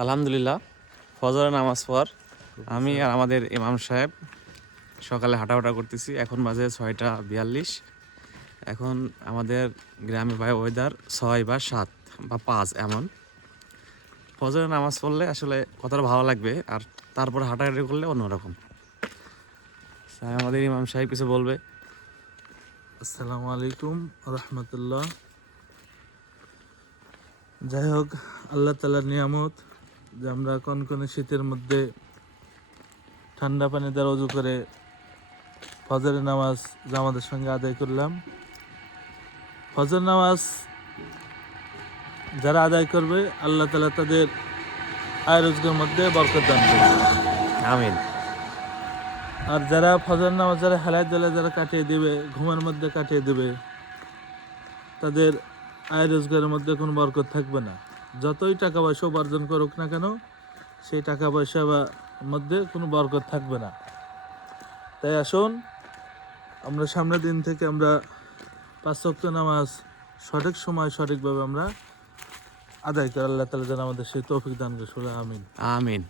আলহামদুলিল্লাহ, ফজরের নামাজ পর আমি আর আমাদের ইমাম সাহেব সকালে হাঁটাহাঁটা করতেছি। এখন বাজে ছয়টা বিয়াল্লিশ। এখন আমাদের গ্রামে ভাই ওয়েদার ছয় বা সাত বা পাঁচ এমন। ফজরের নামাজ পড়লে আসলে কতটা ভালো লাগবে আর তারপর হাঁটাহাঁটি করলে অন্যরকম। তাই আমাদের ইমাম সাহেব কিছু বলবে। আসসালামু আলাইকুম রহমতুল্লাহ। যাই হোক, আল্লাহ তালার নিয়ামত যে আমরা কনকনে শীতের মধ্যে ঠান্ডা পানি দ্বারা উজু করে ফজরের নামাজ জামাতের সঙ্গে আদায় করলাম। ফজর নামাজ যারা আদায় করবে আল্লাহ তালা তাদের আয় রোজগার মধ্যে বরকত দান করবে। আমিন। আর যারা ফজর নামাজ যারা হেলায় দলে যারা কাটিয়ে দেবে ঘুমের মধ্যে কাটিয়ে দেবে তাদের আয় রোজগারের মধ্যে কোনো বরকত থাকবে না। যতই টাকা পয়সা উপার্জন করুক না কেন, সেই টাকা পয়সা বা মধ্যে কোনো বরকত থাকবে না। তাই আসুন, আমরা সামনের দিন থেকে আমরা পাঁচ ওয়াক্ত নামাজ সঠিক সময় সঠিকভাবে আমরা আদায় করে আল্লাহ তালা যেন আমাদের সেই তৌফিক দান করে আমিন। আমিন।